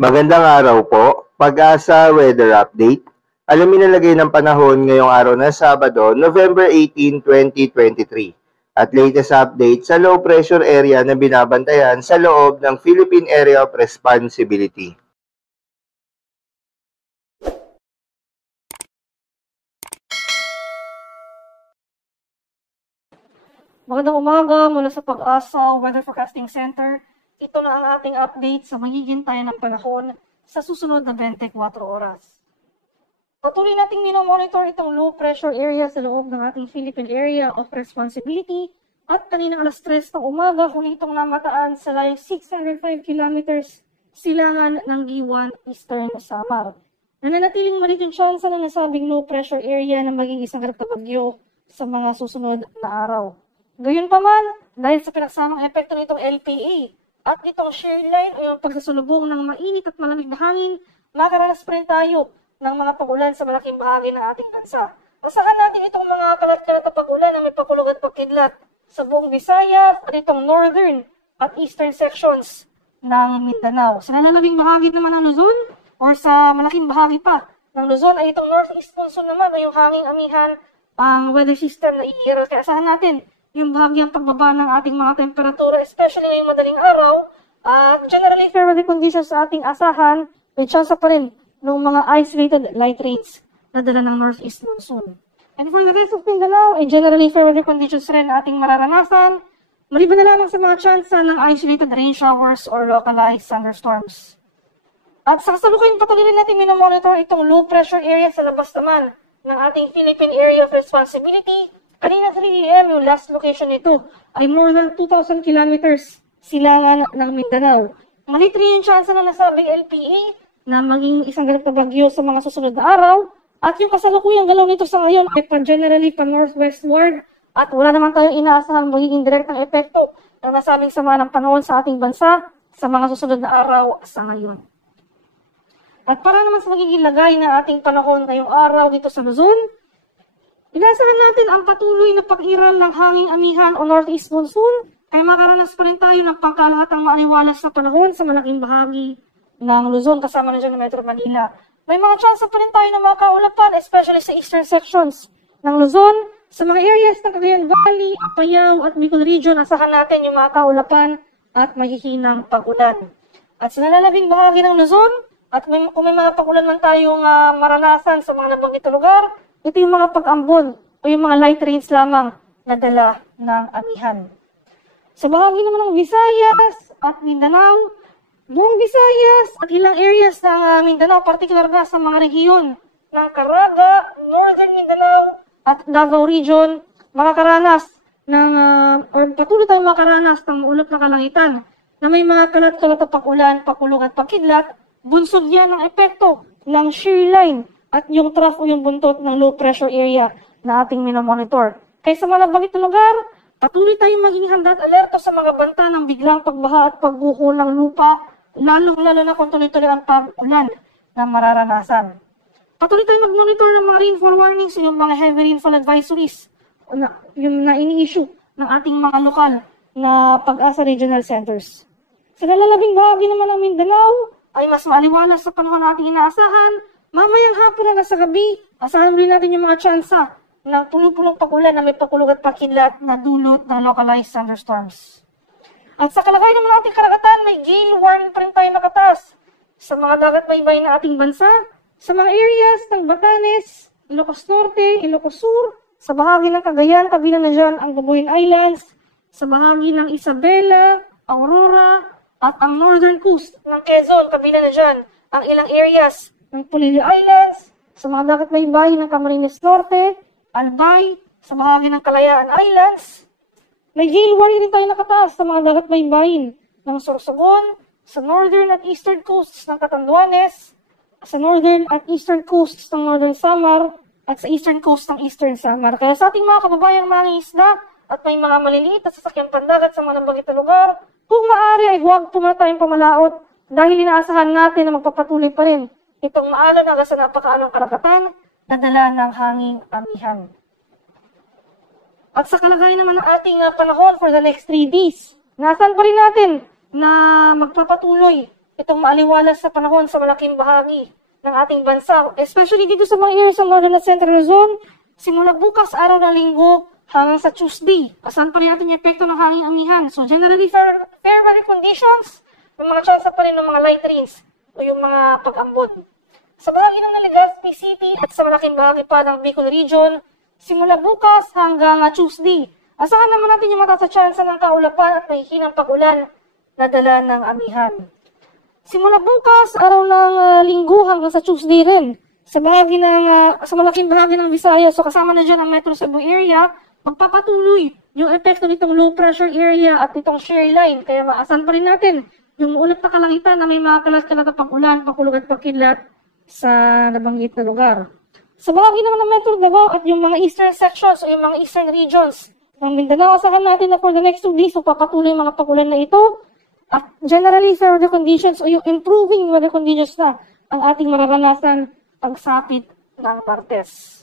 Magandang araw po. Pag-asa Weather Update. Alamin ang lagay ng panahon ngayong araw na Sabado, November 18, 2023. At latest update sa low pressure area na binabantayan sa loob ng Philippine Area of Responsibility. Magandang umaga mula sa Pag-asa Weather Forecasting Center. Ito na ang ating update sa magiging tayo ng panahon sa susunod na 24 oras. Patuloy nating minomonitor itong low pressure area sa loob ng ating Philippine Area of Responsibility at kaninang alas 3 ng umaga kung itong namataan sa line 605 kilometers silangan ng Giwan, Eastern Samar. Nananatiling maliit yung chance na nasabing low pressure area na maging isang bagyo sa mga susunod na araw. Gayunpaman, dahil sa pinagsamang epekto nitong LPA at nitong shear line o yung pagsasulubong ng mainit at malamig na hangin, makaranas pa rin tayo ng mga pag-ulan sa malaking bahagi ng ating bansa. Asahan natin itong mga kalat-kalat na pag-ulan na may pakulog at pagkidlat sa buong Visayas at itong northern at eastern sections ng Mindanao. Sa nalalabing bahagi naman ng Luzon or sa malaking bahagi pa ng Luzon ay itong northeast monsoon naman ay yung hanging amihan ang weather system na iiral. Kaya asahan natin yung bahagyang pagbaba ng ating mga temperatura, especially ngayong madaling araw, at generally fair weather conditions sa ating asahan, may chance pa rin ng mga isolated light rains na dala ng northeast monsoon. And for the rest of Mindanao, ay generally fair weather conditions rin na ating mararanasan, maliban na lamang sa mga chance ng isolated rain showers or localized thunderstorms. At sa kasalukuyan patuloy rin natin minomonitor itong low pressure area sa labas naman ng ating Philippine Area of Responsibility. Kanina 3 AM, yung last location nito ay more than 2,000 kilometers silangan ng Mindanao. Maliit rin yung chance na nasabing LPA na maging isang ganap na bagyo sa mga susunod na araw. At yung kasalukuyang galaw nito sa ngayon ay generally pa-northwestward at wala naman tayong inaasahan magiging direktang epekto ng nasabing sama ng panahon sa ating bansa sa mga susunod na araw sa ngayon. At para naman sa magiging lagay ng ating panahon ngayong araw dito sa Luzon, inasahan natin ang patuloy na pag-iral ng hanging amihan o northeast monsoon kaya makaranas pa rin tayo ng pangkalahatang maaliwalas sa panahon sa malaking bahagi ng Luzon kasama na dyan ng Metro Manila. May mga chance pa rin tayo na makaulapan, especially sa eastern sections ng Luzon. Sa mga areas ng Cagayan Valley, Apayao at Bicol Region, asahan natin yung mga kaulapan at mahihinang pag-ulan. At sa nalalabing bahagi ng Luzon, at kung may mga pag-ulan man tayong maranasan sa mga nabanggit na lugar, ito yung mga pag-ambon o yung mga light rains lamang na dala ng amihan. Sa bahagi naman ng Visayas at Mindanao, buong Visayas at ilang areas ng Mindanao, particular na sa mga rehiyon ng Caraga, Northern Mindanao at Davao Region, makakaranas ng, or patuloy tayong makaranas ng maulap na kalangitan na may mga kalat-kalat na pag-ulan, pakulog at pagkidlat, bunsod yan ng epekto ng shear line at yung trough o yung buntot ng low pressure area na ating minomonitor. Kaya sa mga nabanggit na lugar, patuloy tayong maging handa at alerto sa mga banta ng biglang pagbaha at pagbuho ng lupa, lalong-lalo na kung tuloy-tuloy ang pag-ulan na mararanasan. Patuloy tayong mag-monitor ng mga rainfall warnings o yung mga heavy rainfall advisories yung na ini-issue ng ating mga lokal na Pag-asa Regional Centers. Sa nalalabing bahagi naman ng Mindanao, ay mas maaliwalas sa panahon nating inaasahan. Mamayang hapon na sa gabi, asahan rin natin yung mga tsansa ng pulo-pulong pag-ulan na may pakulog at pagkidlat na dulot ng localized thunderstorms. At sa kalagay naman ng ating karagatan, may gale warning pa rin tayo nakatas sa mga dagat baybay na ating bansa, sa mga areas ng Batanes, Ilocos Norte, Ilocos Sur, sa bahagi ng Cagayan, kabilang na dyan ang Gabuin Islands, sa bahagi ng Isabela, Aurora, at ang northern coast ng Quezon, kabilang na dyan ang ilang areas ng Polillo Islands, sa mga dagat baybay ng Camarines Norte, Albay, sa bahagi ng Kalayaan Islands. May gale warning rin tayo nakataas sa mga dagat baybayin ng Sorsogon, sa northern at eastern coasts ng Catanduanes, sa northern at eastern coasts ng Northern Samar, at sa eastern coast ng Eastern Samar. Kaya sa ating mga kababayang mga isla at may mga maliliit at sasakyang pandagat sa mga nabanggit na lugar, kung maaari ay huwag po muna tayong pamalaot dahil inaasahan natin na magpapatuloy pa rin itong maalon hanggang sa napakaalong karagatan na dala ng hanging amihan. At sa kalagayan naman ng ating panahon for the next 3 days, naasahan pa rin natin na magpapatuloy itong maaliwalas sa panahon sa malaking bahagi ng ating bansa, especially dito sa mga areas sa Northern at Central Luzon, simula bukas araw ng Linggo hanggang sa Tuesday. Asan pa rin natin yung epekto ng hanging amihan. So generally, fair weather conditions, may mga chance pa rin ng mga light rains o yung mga pag-ambon. Sa bahagi ng Legazpi City at sa malaking bahagi pa ng Bicol Region, simula bukas hanggang Tuesday, asahan naman natin yung mataas na tsansa ng kaulapan at mahihinang pag-ulan na dala ng amihan. Simula bukas, araw ng Linggo hanggang sa Tuesday rin, sa malaking bahagi ng Visayas, so kasama na dyan ang Metro Cebu area, magpapatuloy yung epekto nitong low pressure area at nitong shear line. Kaya maasahan pa rin natin yung ulap na kalangitan na may mga kalat-kalat na pag-ulan, pakulog at pagkidlat sa nabanggit na lugar. Sa bahagi naman ng Metro Davao at yung mga eastern sections o yung mga eastern regions ng Mindanao, asahan natin na for the next 2 days, pagpapatuloy yung mga pag-ulan na ito. At generally, fair weather conditions o yung improving weather conditions na ang ating mararanasan pagsapit ng Martes.